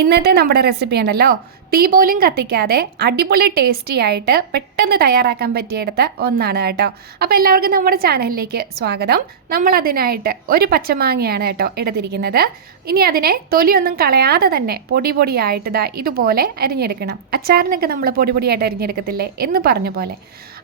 ഇന്നത്തെ നമ്മുടെ റെസിപ്പി ഉണ്ടല്ലോ, തീ പോലും കത്തിക്കാതെ അടിപൊളി ടേസ്റ്റി ആയിട്ട് പെട്ടെന്ന് തയ്യാറാക്കാൻ പറ്റിയെടുത്ത ഒന്നാണ് കേട്ടോ. അപ്പോൾ എല്ലാവർക്കും നമ്മുടെ ചാനലിലേക്ക് സ്വാഗതം. നമ്മൾ അതിനായിട്ട് ഒരു പച്ചമാങ്ങയാണ് കേട്ടോ എടുത്തിരിക്കുന്നത്. ഇനി അതിനെ തൊലിയൊന്നും കളയാതെ തന്നെ പൊടി പൊടിയായിട്ട് ഇതുപോലെ അരിഞ്ഞെടുക്കണം. അച്ചാറിനൊക്കെ നമ്മൾ പൊടി പൊടിയായിട്ട് അരിഞ്ഞെടുക്കത്തില്ലേ എന്ന് പറഞ്ഞ പോലെ.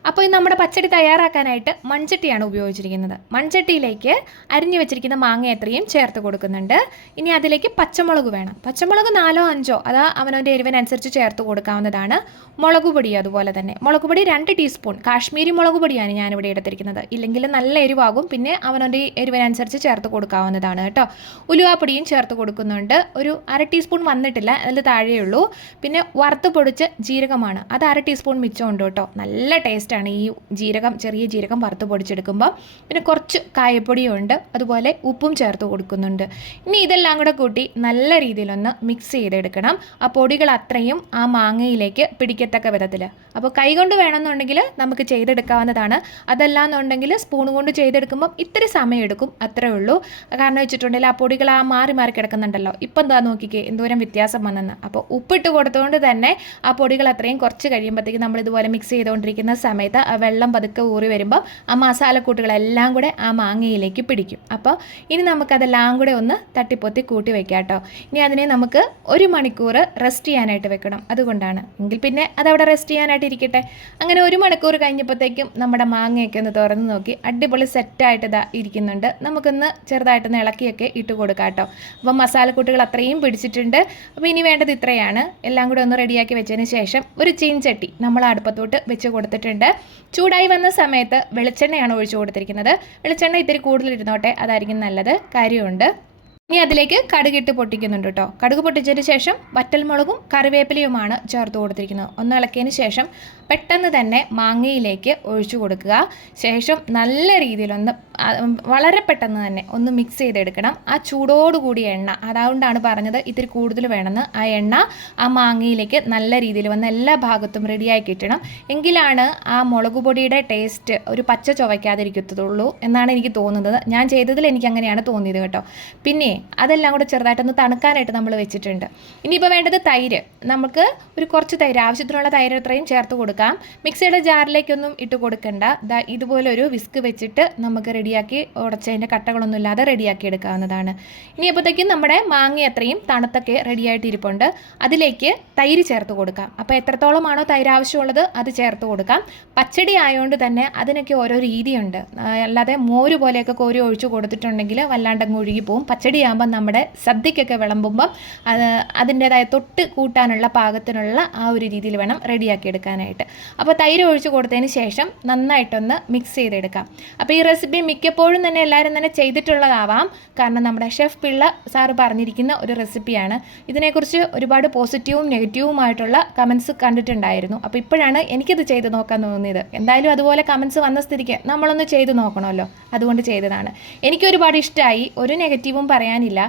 അപ്പോൾ നമ്മുടെ പച്ചടി തയ്യാറാക്കാനായിട്ട് മൺചട്ടിയാണ് ഉപയോഗിച്ചിരിക്കുന്നത്. മൺചട്ടിയിലേക്ക് അരിഞ്ഞു വെച്ചിരിക്കുന്ന മാങ്ങ എത്രയും ചേർത്ത് കൊടുക്കുന്നുണ്ട്. ഇനി അതിലേക്ക് പച്ചമുളക് വേണം. പച്ചമുളക് 4 5 അത് അവനവൻ്റെ എരിവിനനുസരിച്ച് ചേർത്ത് കൊടുക്കാവുന്നതാണ്. മുളക് പൊടി അതുപോലെ തന്നെ മുളക് പൊടി 2 ടീസ്പൂൺ കാശ്മീരി മുളക് പൊടിയാണ് ഞാനിവിടെ എടുത്തിരിക്കുന്നത്. ഇല്ലെങ്കിൽ നല്ല എരിവാകും. പിന്നെ അവനവൻ്റെ എരിവിനനുസരിച്ച് ചേർത്ത് കൊടുക്കാവുന്നതാണ് കേട്ടോ. ഉലുവാപ്പൊടിയും ചേർത്ത് കൊടുക്കുന്നുണ്ട്. ഒരു 1/2 ടീസ്പൂൺ വന്നിട്ടില്ല, അതിൽ താഴെയുള്ളൂ. പിന്നെ വറുത്ത് പൊടിച്ച ജീരകമാണ്, അത് 1/2 ടീസ്പൂൺ മിച്ചമുണ്ട് കേട്ടോ. നല്ല ടേസ്റ്റാണ് ഈ ജീരകം, ചെറിയ ജീരകം വറുത്ത് പൊടിച്ചെടുക്കുമ്പോൾ. പിന്നെ കുറച്ച് കായപ്പൊടിയും ഉണ്ട്, അതുപോലെ ഉപ്പും ചേർത്ത് കൊടുക്കുന്നുണ്ട്. ഇനി ഇതെല്ലാം കൂടെ കൂട്ടി നല്ല രീതിയിലൊന്ന് മിക്സ് ചെയ്തെടുക്കണം. ആ പൊടികൾ അത്രയും ആ മാങ്ങയിലേക്ക് പിടിക്കത്തക്ക വിധത്തിൽ. അപ്പോൾ കൈകൊണ്ട് വേണമെന്നുണ്ടെങ്കിൽ നമുക്ക് ചെയ്തെടുക്കാവുന്നതാണ്. അതല്ലാന്നുണ്ടെങ്കിൽ സ്പൂൺ കൊണ്ട് ചെയ്തെടുക്കുമ്പം ഇത്തിരി സമയം എടുക്കും, അത്രേ ഉള്ളൂ. കാരണം വെച്ചിട്ടുണ്ടെങ്കിൽ ആ പൊടികൾ മാറി മാറി കിടക്കുന്നുണ്ടല്ലോ. ഇപ്പം എന്താ നോക്കിക്കേ എന്തോരം വ്യത്യാസം വന്നെന്ന്. അപ്പോൾ ഉപ്പിട്ട് കൊടുത്തുകൊണ്ട് തന്നെ ആ പൊടികൾ അത്രയും കുറച്ച് കഴിയുമ്പോഴത്തേക്ക് നമ്മൾ ഇതുപോലെ മിക്സ് ചെയ്തുകൊണ്ടിരിക്കുന്ന സമയത്ത് ആ വെള്ളം പതുക്കെ ഊറി വരുമ്പോൾ ആ മസാലക്കൂട്ടുകളെല്ലാം കൂടെ ആ മാങ്ങയിലേക്ക് പിടിക്കും. അപ്പോൾ ഇനി നമുക്കതെല്ലാം കൂടെ ഒന്ന് തട്ടിപ്പൊത്തി കൂട്ടി വെക്കാം കേട്ടോ. ഇനി അതിനെ നമുക്ക് 1 മണിക്കൂർ റെസ്റ്റ് ചെയ്യാനായിട്ട് വെക്കണം. അതുകൊണ്ടാണ്. എങ്കിൽ പിന്നെ അതവിടെ റെസ്റ്റ് ചെയ്യാനായിട്ട് ഇരിക്കട്ടെ. അങ്ങനെ 1 മണിക്കൂർ കഴിഞ്ഞപ്പോഴത്തേക്കും നമ്മുടെ മാങ്ങയൊക്കെ ഒന്ന് തുറന്ന് നോക്കി അടിപൊളി സെറ്റായിട്ട് ഇരിക്കുന്നുണ്ട്. നമുക്കൊന്ന് ചെറുതായിട്ടൊന്ന് ഇളക്കിയൊക്കെ ഇട്ട് കൊടുക്കാം കേട്ടോ. അപ്പം മസാലക്കൂട്ടുകൾ അത്രയും പിടിച്ചിട്ടുണ്ട്. അപ്പോൾ ഇനി വേണ്ടത് ഇത്രയാണ്. എല്ലാം കൂടെ ഒന്ന് റെഡിയാക്കി വെച്ചതിന് ശേഷം ഒരു ചീൻചട്ടി നമ്മൾ അടുപ്പത്തോട്ട് വെച്ച് കൊടുത്തിട്ടുണ്ട്. ചൂടായി വന്ന സമയത്ത് വെളിച്ചെണ്ണയാണ് ഒഴിച്ചു കൊടുത്തിരിക്കുന്നത്. വെളിച്ചെണ്ണ ഇത്തിരി കൂടുതലിരുന്നോട്ടെ, അതായിരിക്കും നല്ലത്. കാര്യമുണ്ട്. ഇനി അതിലേക്ക് കടുകിട്ട് പൊട്ടിക്കുന്നുണ്ട് കേട്ടോ. കടുക് പൊട്ടിച്ചതിന് ശേഷം വറ്റൽമുളകും കറിവേപ്പിലയുമാണ് ചേർത്ത് കൊടുത്തിരിക്കുന്നത്. ഒന്ന് ഇളക്കിയതിന് ശേഷം പെട്ടെന്ന് തന്നെ മാങ്ങയിലേക്ക് ഒഴിച്ചു കൊടുക്കുക. ശേഷം നല്ല രീതിയിലൊന്ന് വളരെ പെട്ടെന്ന് തന്നെ ഒന്ന് മിക്സ് ചെയ്തെടുക്കണം. ആ ചൂടോടുകൂടി എണ്ണ, അതുകൊണ്ടാണ് പറഞ്ഞത് ഇത്തിരി കൂടുതൽ വേണമെന്ന്. ആ എണ്ണ ആ മാങ്ങയിലേക്ക് നല്ല രീതിയിൽ വന്ന് എല്ലാ ഭാഗത്തും റെഡിയായി കിട്ടണം. എങ്കിലാണ് ആ മുളക് പൊടിയുടെ ടേസ്റ്റ് ഒരു പച്ച ചുവയ്ക്കാതിരിക്കത്തുള്ളൂ എന്നാണ് എനിക്ക് തോന്നുന്നത്. ഞാൻ ചെയ്തതിൽ എനിക്ക് അങ്ങനെയാണ് തോന്നിയത് കേട്ടോ. പിന്നെ അതെല്ലാം കൂടെ ചെറുതായിട്ടൊന്ന് തണുക്കാനായിട്ട് നമ്മൾ വെച്ചിട്ടുണ്ട്. ഇനിയിപ്പോൾ വേണ്ടത് തൈര്. നമുക്ക് ഒരു കുറച്ച് തൈര്, ആവശ്യത്തിനുള്ള തൈര് എത്രയും ചേർത്ത് കൊടുക്കാം. മിക്സിയുടെ ജാറിലേക്കൊന്നും ഇട്ട് കൊടുക്കണ്ട. ഇതുപോലെ ഒരു വിസ്ക് വെച്ചിട്ട് നമുക്ക് റെഡിയാക്കി ഉടച്ചതിൻ്റെ കട്ടകളൊന്നും ഇല്ലാതെ റെഡിയാക്കി എടുക്കാവുന്നതാണ്. ഇനിയപ്പോഴത്തേക്കും നമ്മുടെ മാങ്ങ അത്രയും തണുത്തൊക്കെ റെഡിയായിട്ട് ഇരിപ്പുണ്ട്. അതിലേക്ക് തൈര് ചേർത്ത് കൊടുക്കാം. അപ്പോൾ എത്രത്തോളമാണോ തൈര് ആവശ്യമുള്ളത് അത് ചേർത്ത് കൊടുക്കാം. പച്ചടി ആയതുകൊണ്ട് തന്നെ അതിനൊക്കെ ഓരോ രീതിയുണ്ട്. അല്ലാതെ മോര് പോലെയൊക്കെ കോരി ഒഴിച്ച് കൊടുത്തിട്ടുണ്ടെങ്കിൽ വല്ലാണ്ടങ്ങ് ഒഴുകി പോവും. പച്ചടി ആകുമ്പോൾ നമ്മുടെ സദ്യക്കൊക്കെ വിളമ്പുമ്പം അതിൻ്റേതായ തൊട്ട് കൂട്ടാനുള്ള പാകത്തിനുള്ള ആ ഒരു രീതിയിൽ വേണം റെഡിയാക്കി എടുക്കാനായിട്ട്. അപ്പോൾ തൈര് ഒഴിച്ച് കൊടുത്തതിന് ശേഷം നന്നായിട്ടൊന്ന് മിക്സ് ചെയ്തെടുക്കാം. അപ്പോൾ ഈ റെസിപ്പി മിക്കപ്പോഴും തന്നെ എല്ലാവരും തന്നെ ചെയ്തിട്ടുള്ളതാവാം. കാരണം നമ്മുടെ ഷെഫ് പിള്ള സാറ് പറഞ്ഞിരിക്കുന്ന ഒരു റെസിപ്പിയാണ്. ഇതിനെക്കുറിച്ച് ഒരുപാട് പോസിറ്റീവും നെഗറ്റീവുമായിട്ടുള്ള കമൻസ് കണ്ടിട്ടുണ്ടായിരുന്നു. അപ്പോൾ ഇപ്പോഴാണ് എനിക്കിത് ചെയ്ത് നോക്കാൻ തോന്നിയത്. എന്തായാലും അതുപോലെ കമൻസ് വന്ന സ്ഥിതിക്ക് നമ്മളൊന്ന് ചെയ്ത് നോക്കണമല്ലോ, അതുകൊണ്ട് ചെയ്തതാണ്. എനിക്കൊരുപാട് ഇഷ്ടമായി. ഒരു നെഗറ്റീവും പറയാനില്ല.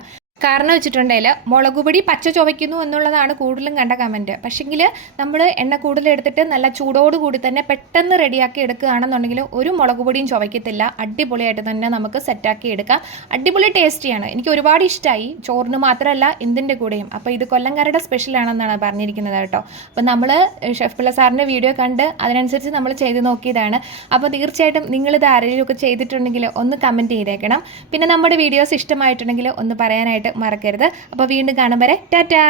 കാരണം വെച്ചിട്ടുണ്ടെങ്കിൽ മുളകുപൊടി പച്ച ചുവയ്ക്കുന്നു എന്നുള്ളതാണ് കൂടുതലും കണ്ട കമൻറ്റ്. പക്ഷേങ്കിൽ നമ്മൾ എണ്ണ കൂടുതലെടുത്തിട്ട് നല്ല ചൂടോടുകൂടി തന്നെ പെട്ടെന്ന് റെഡിയാക്കി എടുക്കുകയാണെന്നുണ്ടെങ്കിൽ ഒരു മുളക് പൊടിയും ചുവയ്ക്കത്തില്ല. അടിപൊളിയായിട്ട് തന്നെ നമുക്ക് സെറ്റാക്കി എടുക്കാം. അടിപൊളി ടേസ്റ്റിയാണ്. എനിക്ക് ഒരുപാട് ഇഷ്ടമായി. ചോറിന് മാത്രമല്ല എന്തിൻ്റെ കൂടെയും. അപ്പോൾ ഇത് കൊല്ലംകാരുടെ സ്പെഷ്യലാണെന്നാണ് പറഞ്ഞിരിക്കുന്നത് കേട്ടോ. അപ്പോൾ നമ്മൾ ഷെഫ് പിള്ള സാറിൻ്റെ വീഡിയോ കണ്ട് അതിനനുസരിച്ച് നമ്മൾ ചെയ്ത് നോക്കിയതാണ്. അപ്പോൾ തീർച്ചയായിട്ടും നിങ്ങളിത് ആരെങ്കിലുമൊക്കെ ചെയ്തിട്ടുണ്ടെങ്കിൽ ഒന്ന് കമൻറ്റ് ചെയ്തേക്കണം. പിന്നെ നമ്മുടെ വീഡിയോസ് ഇഷ്ടമായിട്ടുണ്ടെങ്കിൽ ഒന്ന് പറയാനായിട്ട് മറക്കരുത്. അപ്പോൾ വീണ്ടും കാണും വരെ ടാറ്റാ.